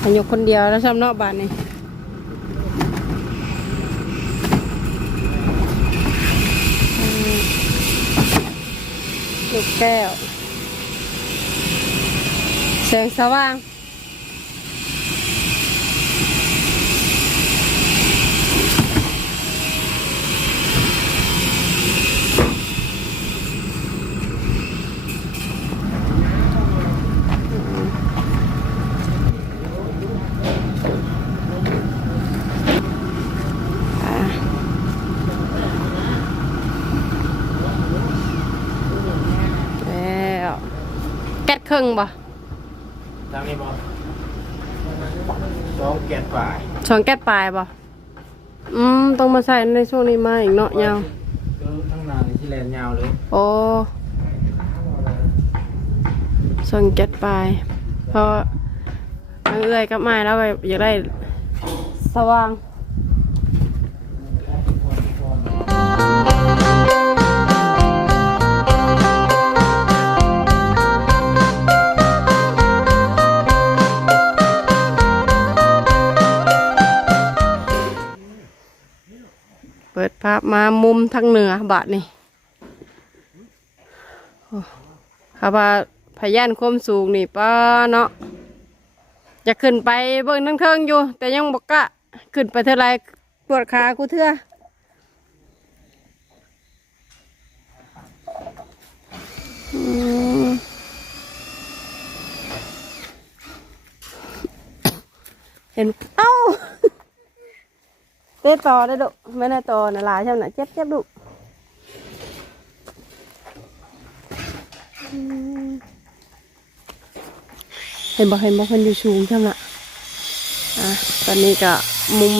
ให้ยกคนเดียวแล้วซ้ำเนอกบาทนี่ลูกแก้วแสงสว่าง แก๊สครึ่งบ่ทางนี้บอสองแกนฝ่ายสองแก๊สปลายบ่อืมต้องมาใส่ในช่วงนี้มาอีกเนาะยาวทั้งนานที่แลนยาวเลยโอ้สองแก๊สปลายเพราะทางเอื้อยกับไม้แล้วก็อยากได้สว่าง ภาพมามุมทางเหนือบาทนี่โอ้ค่ะว่าพยานความสูงนี่ป้าเนาะจะขึ้นไปเบิ่งทั้งเทิงอยู่ แต่ยังบอกกะขึ้นไปเท่าไรปวดขากูเถื่อเห็นเอ้า เต้ต่อได้ดุไม่ได้ต่อนะลายใช่ไหมเจ็บเจ็บดุเห็นบ่เห็นบ่เพิ่นอยู่สูงใช่ไหมอะตอนนี้ก็มุม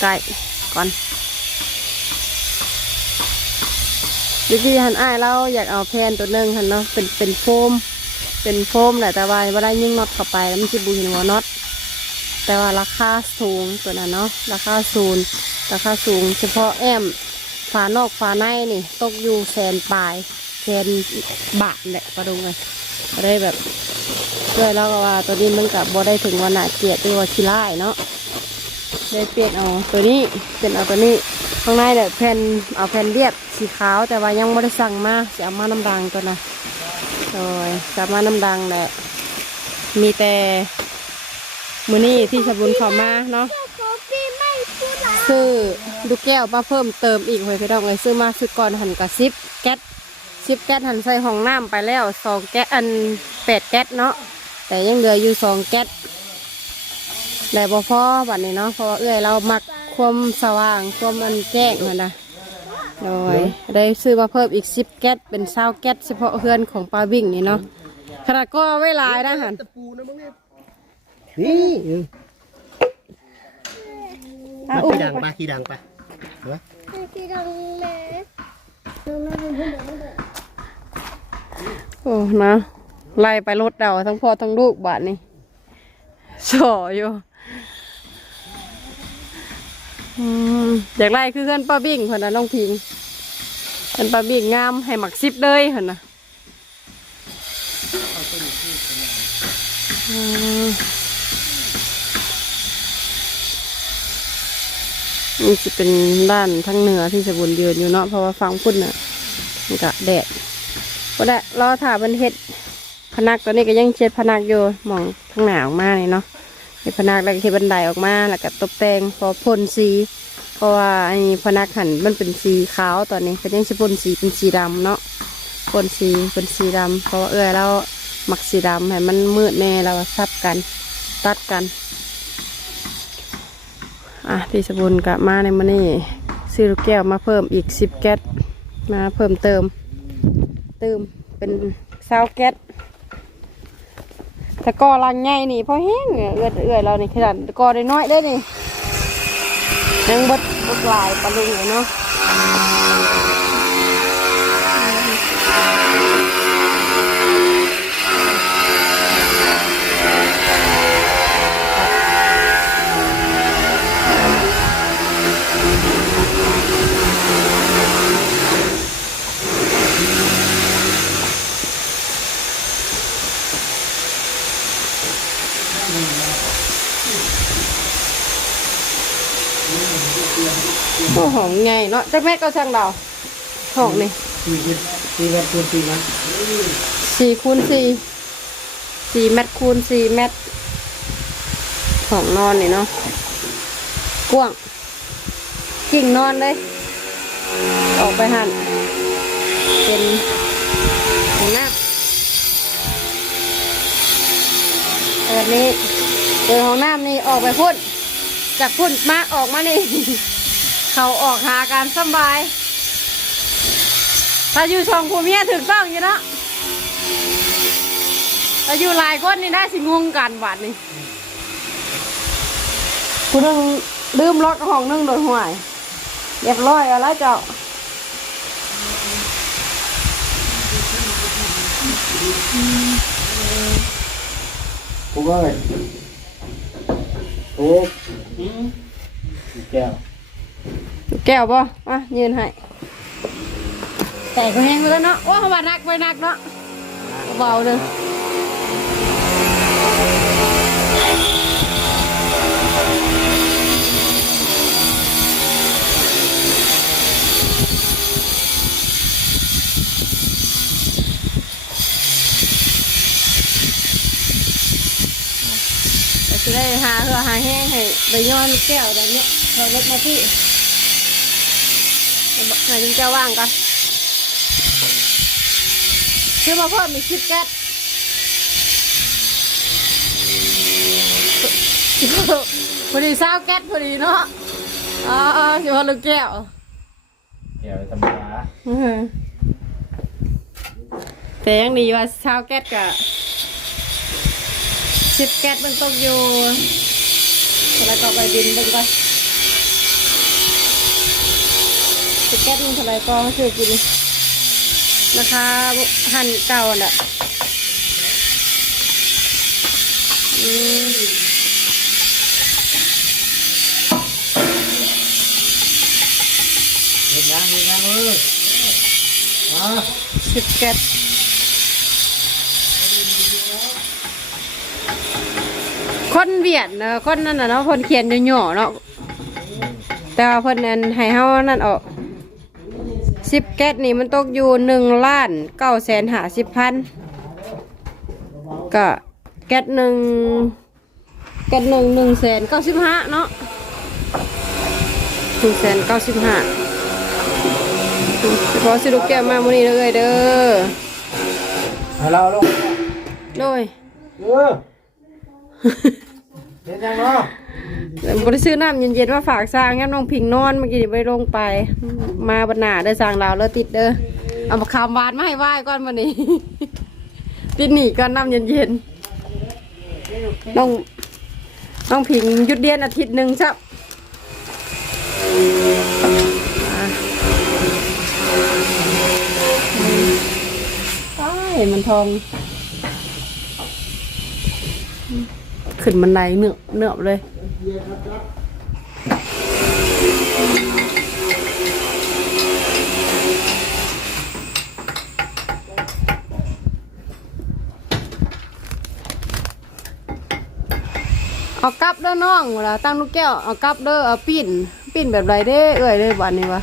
ไก่ก่อนดิพี่หันอ้ายเราอยากเอาแพนตัวหนึงหันเนาะเป็นเป็นโฟม เป็นโฟมแหละแต่ว่าบ่ได้ยิ่งน็อตเข้าไปแล้วมันสิบูเห็นหัวน็อต แต่ว่าราคาสูงตัวนั้นเนาะราคาสูงราคาสูง เฉพาะแอมฝานอกฝาในนี่ ตกอยู่แสนปลายแสนบาทแหละประดุงเลยได้แบบด้วยแล้วก็ว่าตัวนี้มันกับบ่ได้ถึงวันหนาเกียดหรือว่าขี้ร้ายเนาะได้เปลี่ยนเอาตัวนี้เป็นเอาตัวนี้ข้างในเนี่ยแผ่นเอาแผ่นเรียบสีขาวแต่ว่ายังไม่ได้สั่งมาจะเอามาน้ำดังตัวนะโดยจะมาน้ำดังแหละมีแต่ มือนี้ที่สบุญขามาเนาะซื้อดูแก้วมาเพิ่มเติมอีกเว้ยพี่น้องเลยซื้อมาซื้อก่อนหันกับซิปแก๊สซิปแก๊สหันใส่ห้องน้ำไปแล้วสองแก๊สอันแปดแก๊สเนาะแต่ยังเหลืออยู่สองแก๊สแต่บ่พอบัดนี้เนาะเพราะเอื้อยเรามักความสว่างความมันแจ้งมันนะโดยได้ซื้อมาเพิ่มอีกสิบแก๊สเป็นเศร้าแก๊สเฉพาะเฮือนของปลาวิ่งนี่เนาะขนาดก็ไว้ลายนะหัน นะมึงเนี่ยนี่อะมาอุ้มขี่ดังไปขี่ดังไปเห็นไหมโอ้นะไล่ไปรถเดาทั้งพ่อทั้งลูกบาทนี่สออยู่อืมอยากไล่คือเพื่อนป้าบิ่งคนน่ะน้องพิงเพื่อนป้าบิ่งงามให้หมักซิบเลยคนน่ะอืม นี่จะเป็นด้านทั้งเหนือที่สมบูรณ์ยืนอยู่เนาะเพราะว่าฟังพุ่นน่ะมันกะแดดก็ได้รอถ่าเป็นเห็ดพนักตัวนี้ก็ยังเช็ดพนักอยู่มองข้างหน้าออกมาเลยเนาะเห็ดพนักแล้วก็เห็ดบันไดออกมาแล้วก็ตกแต่งพอพ่นสี เพราะว่าไอ้พนักหันมันเป็นสีขาวตอนนี้ก็ยังจะพ่นสีเป็นสีดำเนาะพ่นสีเป็นสีดำเพราะว่าเออเราหมักสีดำให้มันมืดแน่เราซับกัน ตัดกัน อะที่สบุนกะมาในมันนี่ซื้อลูกแก้วมาเพิ่มอีกสิบแก๊สมาเพิ่มเติม เติมเป็นซาวแก๊สแต่กอลังใหญ่นี่พอแห้งเนี่ยเอือดเอือดเรานี่ขนาดกอได้น้อยได้นี่ยังบดบดลายปลาลุงอยู่เนาะ โอ้หอมไงเนาะจักแม่ก็ช่างเราหอมนี่สี่เมตรสี่เมตรคูณสี่เมตรสี่คูณสี่สี่เมตรคูณสี่เมตรของนอนนี่เนาะกว้างกิ่งนอนเลย ออกไปหันเป็นของน้ำเออนี้เจอของน้ำนี่ออกไปพุ่นจากพุ่นมาออกมานี่ เขาออกหาการสบาย ถ้าอยู่ช่องผู้เมียถึกต้องอยู่นะถ้าอยู่หลายคนนี่ได้สิงงกันหวานนี่คุณนึงลืมรถห้องนึงโดยห่วยเรียบร้อยอาแล้วเจ้ากูก็เลยโอ้แก้ว ลูกแก้วป่ะมายืนให้แต่ก็แห้งไปแล้วเนาะว่าเขาว่านักไปนักเนาะเบาเลยแต่จะได้หาเพื่อหาแห้งให้ไปย้อนลูกแก้วแบบเนี้ยเราเล็กมาพี่ไหนจึงจะว่างกันซื้อมาเพิ่มมีคิดแก๊สพอดีเศร้าแก๊สพอดีเนาะอ๋ออ๋อสิว่าลูกแก้วแก้วธรรมดาอือแต่ยังดีว่าเศร้าแก๊สกะชิปแก๊สมันตกอยู่แล้วก็ไปบินเบิ่งก่อ นชิปแก๊สมันท่าไหรก็ซื้อกินราคาหั่นเก่าน่ะอืมเห็นยังเห็นยังเออมาสิบแก๊สคนเวียดเนอะคนนั่นน่ะเนาะคนเขียนหย่อๆเนาะแต่ว่าเพิ่นนั้นให้เฮานั่นออก สิบแก๊สนี่มันตกอยู่หนึ่งล้านเก้าแสนหาสิบพันก็แก๊สหนึ่งแก๊สหนึ่งหนึ่งแสนเก้าสิบห้าเนาะหนึ่งแสนเก้าสิบห้าขอสิลูกแก้วมามื้อนี้เด้อเอ้ยเด้อให้เราลงโดยเออ เห็นยังเนาะบ่ได้ซื้อน้ำเย็นๆมาฝากสร้างงั้นน้องพิงนอนเมื่อกี้ไปลงไป มาบัดหน้าเด้อสร้างดาวแล้วติดเด้อเอามาคามวานมาให้ไหว้ก่อนมื้อนี้ ติดหนีก่อนน้ำเย็นๆน้องน้องพิงหยุดเรียนอาทิตย์หนึ่งซับอะอ้ายมันทอง ขึ้นบันไดเนื้อเนื้อเลยเอากลับเด้อน้องเวลาตั้งลูกแก้วเอากลับเด้อเอาปิ้นปิ้นแบบไรเด้เอ้ยเด้บันนี้วะ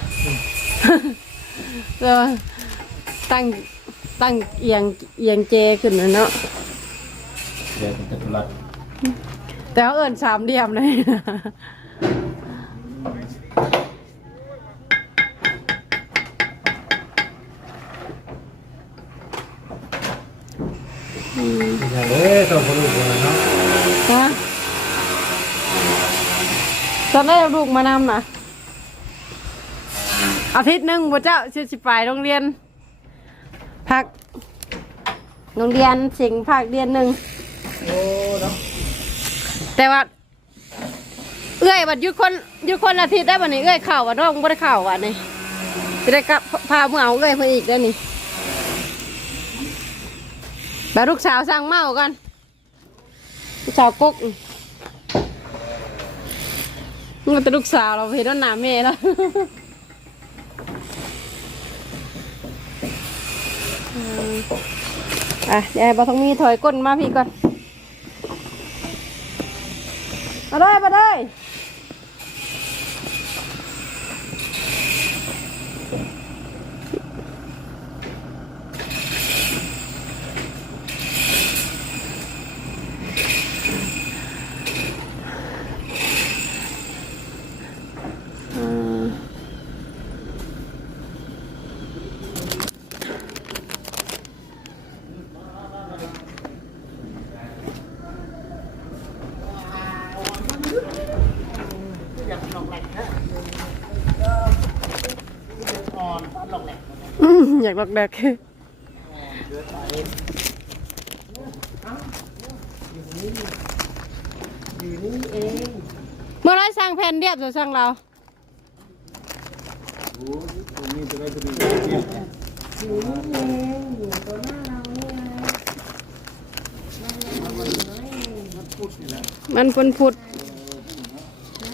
เออตั้งตั้งเอียงเอียงเจขึ้นนะเนาะเดี๋ยวเนตะกุลัด แต่เขาเอินสามเดียมเลยอย่างเอ้ยตัวคนลูกคนเนาะฮะตอนแรกลูกมานำนะอาทิตย์หนึ่งพระเจ้าชิสิไปโรงเรียนพักโรงเรียนสิงห์พักเดือนหนึ่งโอ้เนาะ แต่ว่า เอื้อยบัดยุดคนยุดคนอาทิตย์ได้บัดนี้เอื้อยเข่าวัดน้องบ่ได้เข่าวัดนี่จะได้กลับพาเมื่อเอาเอื้อยเพิ่นอีกได้นี่แบบลูกสาวสั่งเมากันลูกสาวกกมันแต่ลูกสาวเราเห็นว่าหนาแม่แล้วอะเดี๋ยวบอต้องมีถอยก้นมาพี่ก่อน จากหนองแหกนะอ่านหนองแหลกอยากลอกแดกเมื่อไรสร้างแผ่นเรียบจะสร้างเราโมันพุดมันพุด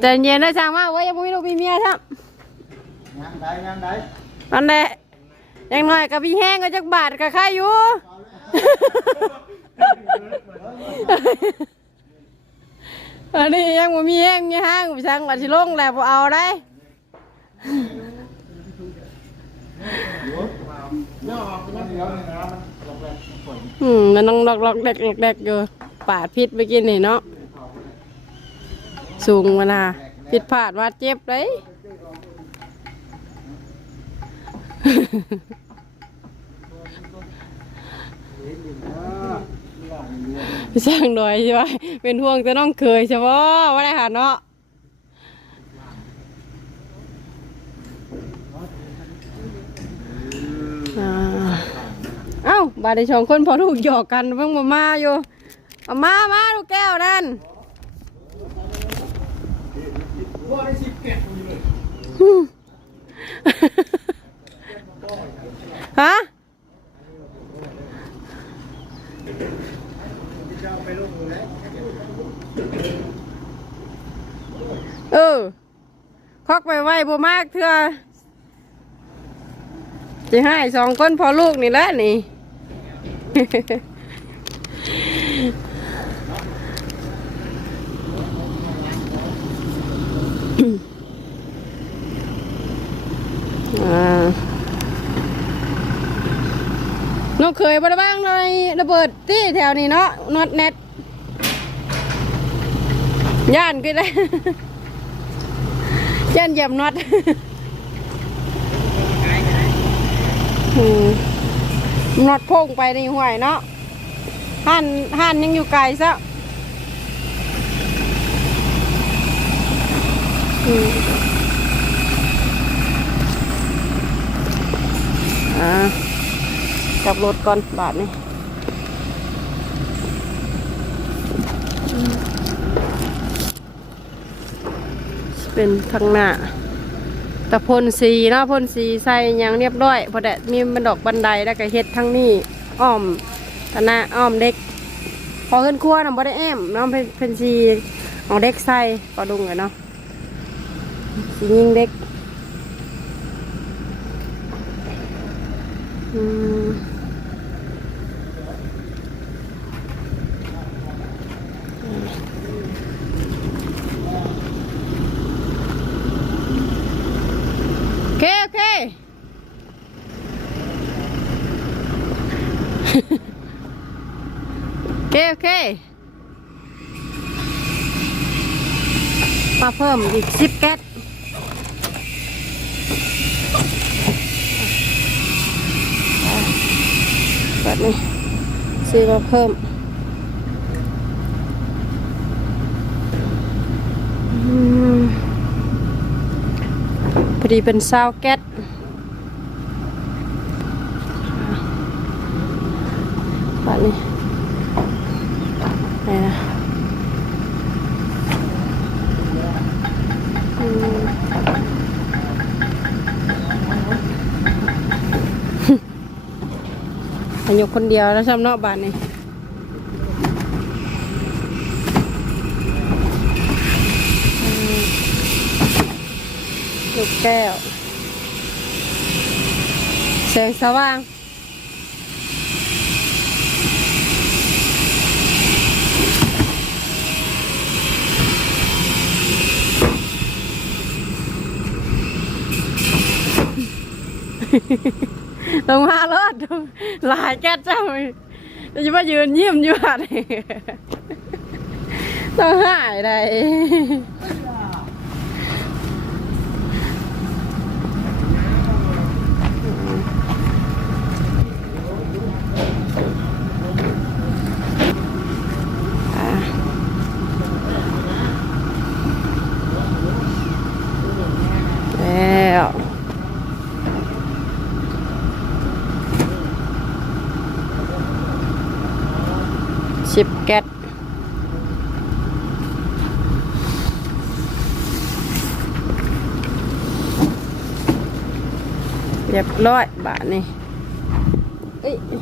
ใจเย็นได้ช่างมากเว้ยยังไม่มีลูกมีเมียครับงานได้งานได้อันแหละยังหน่อยกับพี่แห้งก็จักบาทกับข้าอยู่อันนี้ยังบ่มีแห้งมีห้างไปช่างวัดสิลงแล้วบ่เอาได้อืมมันต้องลอกลอกเด็กลอกเด็กอยู่ปาดพิษไปกินนี่เนาะ สูงมานะผิดพลาดว่าเจ็บเลยสร้างหน่อยใช่ไหมเป็นห่วงจะต้องเคยใช่ปะว่าได้หาเนาะเอ้าบาดในช่องคนพอถูกหยอกกันเพิ่งมามาอยู่เอามา มาลูกแก้วนั่น ฮึ่มฮะเออคอกไปไว้บ่มากเถื่อจะให้สองคนพอลูกนี่แหละนี่าน้องเคยบ่ได้บ้างเลยระเบิดที่แถวนี้เนาะนอดเน็ตย่านก็ได้ ย่านเหยียบน็อตน็อตพุ่งไปในห้วยเนาะหันหันยังอยู่ไกลซะอืม อ่ากลับรถก่อนบาทนี่เป็นทางหน้าตะพลสีเนาะพลสีใส่ยังเรียบร้อยพอแดดมีบันดอกบันไดแล้วก็เฮ็ดทั้งนี้อ้อมตะหน้าอ้อมเด็ก พอขึ้นครัวน้ำบ่ได้แอมน้องเป็นเป็นสีเอาเด็กใส่ก็ดุงเลยเนาะสียิงเด็ก อืมโอเคโอเคโอเคโอเคมาเพิ่มอีกสิบแก๊ส แบบนี้ซื้อมาเพิ่มพอดีเป็นซาวแก๊สแบบนี้ คนเดียวแล้วชำเนอกบ้านนี่ลูกแก้วแสงสว่าง ลงมาเลยหลายแก๊สจ้าจะมายืนยิ้มอยู่หัดต้องหายได้ แล้วสิบแก๊สเร้อยบาทนี่เอ้ยทั้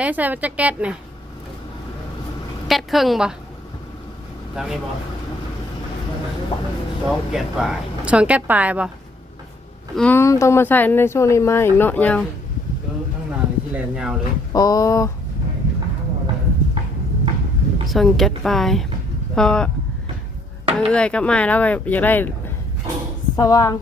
ได้ใส่แจ็คเก็ตนี่แก๊สครึ่งบ่ทางนี้บ่สองเกียรฝ่ายสองแก๊สปลายบ่อืมต้องมาใส่ในช่วงนี้มาอีกเนาะยาวเออข้างหน้านี่ที่แลนยาวเลยโอ้ส่งเจ็ดไปเพราะทางเอื้อยกับไม้แล้วก็อยากได้สว่าง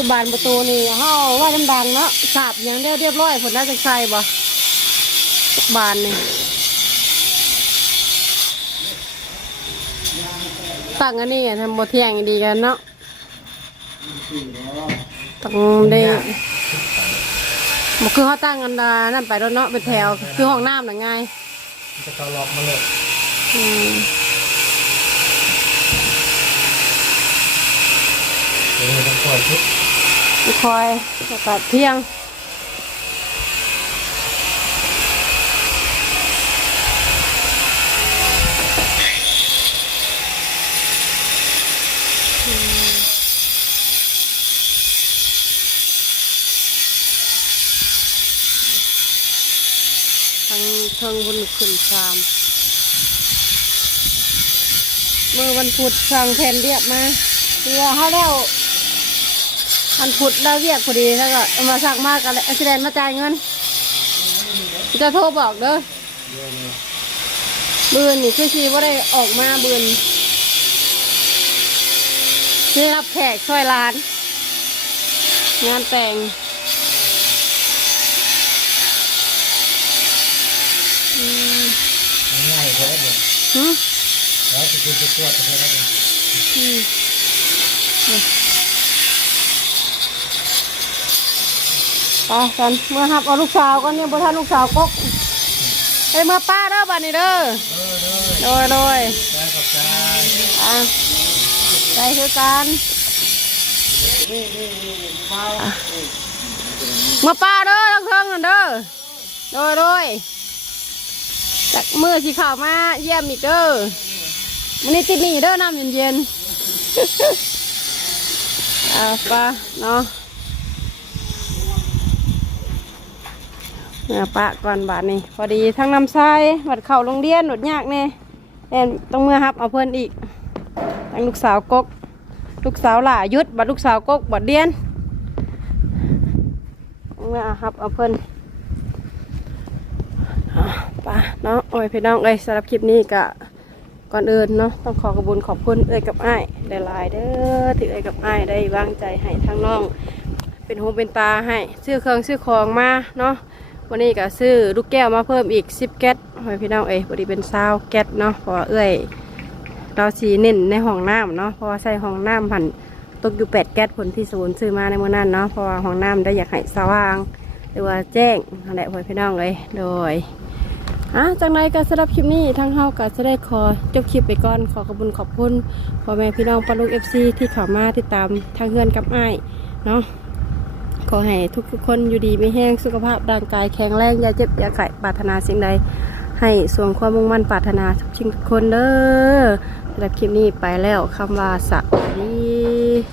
คือบานประตูนี่เฮาว่าดังๆเนาะสาบอย่างเดียวเรียบร้อยผลน่าจะใส่บ่บานนี่ตั้งอันนี้ทำบ่เที่ยงดีกันเนาะต้องได้บ่คือเขาตั้งกันดานั่นไปแล้วเนาะเป็นแถวคือห้องน้ำน่ะไงจะเข้าล็อกมาเลยอืมเดี๋ยวต้องคอยชุ ดคอยแล้วก็เที่ยงทั้งเทิงบุญขึ้นชาม เมื่อวันพุธสั่งแผ่นเรียบมาเพื่อให้แล้ว อันพุธแล้วเรียกพอดีแล้วก็เอามาสั่งมากกันเลยแสดงมาจ่ายเงินจะโทรบอกเด้อบืนนี่คือชีว่าได้ออกมาบืนที่รับแขกช่วยร้าน งานแต่งอืมง่ายๆแค่นี้หึแล้วจะคุณจะตรวจแค่นั้นเอง อืม ไปกันเมื่อหับเอาลูกสาวก็เนี่ยบ่ทันลูกสาวกกไปเมื่อป้าเด้อบ้านนี้เด้อเออเด้อโดยโดยได้ขอบใจอะใจคือกันเมื่อป้าเด้อทั้งเทิงนั่นเด้อโดยโดยจากมือสีขาวมาเยี่ยมอีกเด้อมันนี้ติดหนี่เด้อน้ำเย็นๆอ่าปะเนาะ เนี่ยปะก่อนบาทนี่พอดีทั้งน้ำทรายบัดเข่าโรงเรียนหนดยากแน่แอนต้องเมื่อฮับเอาเพื่อนอีกทั้งลูกสาวกก ลูกสาวหล่ายุดบัดลูกสาวกกบัดเดียนงเมื่อฮับเอาเพื่อนอะปะเนาะโอ้ยพี่น้องเลยสำหรับคลิปนี้กะก่อนอื่นเนาะต้องขอขอบคุญขอบคุณเอ้ยกับอ้ได้หลายๆเด้อที่เอ้ยกับไอ้ได้วางใจให้ทางน้อง เป็นหูเป็นตาให้ซื้อเครื่องซื้อของมาเนาะ วันนี้ก็ซื้อลูกแก้วมาเพิ่มอีก10แก๊สให้พี่น้องเอ้ยพอดีเป็นซาวแก๊สเนาะเพราะเอ้ยเราสีเน้นในห้องน้ำเนาะเพราะว่าใส่ห้องน้ำผันตกอยู่แปดแก๊สผลที่ศูนย์ซื้อมาในเมื่อนั้นเนาะเพราะว่าห้องน้ำได้อยากให้สว่างหรือว่าแจ้งนั่นและพ่อพี่น้องเลยโดยอะจากนั้นก็สำหรับคลิปนี้ทางเฮาก็จะได้ขอจบคลิปไปก่อนขอขอบคุณขอบคุณพ่อแม่พี่น้องปลาลูกเอฟซีที่เข้ามาติดตามทางเฮือนกับไอ้เนาะ ขอให้ทุกคนอยู่ดีไม่แห้งสุขภาพร่างกายแข็งแรงอย่าเจ็บอย่าไข้ปรารถนาสิ่งใด ให้สวงความมุ่งมั่นปรารถนาทุกชิ้นทุกคนเด้อสำหรับคลิปนี้ไปแล้วคำว่าสวัสดี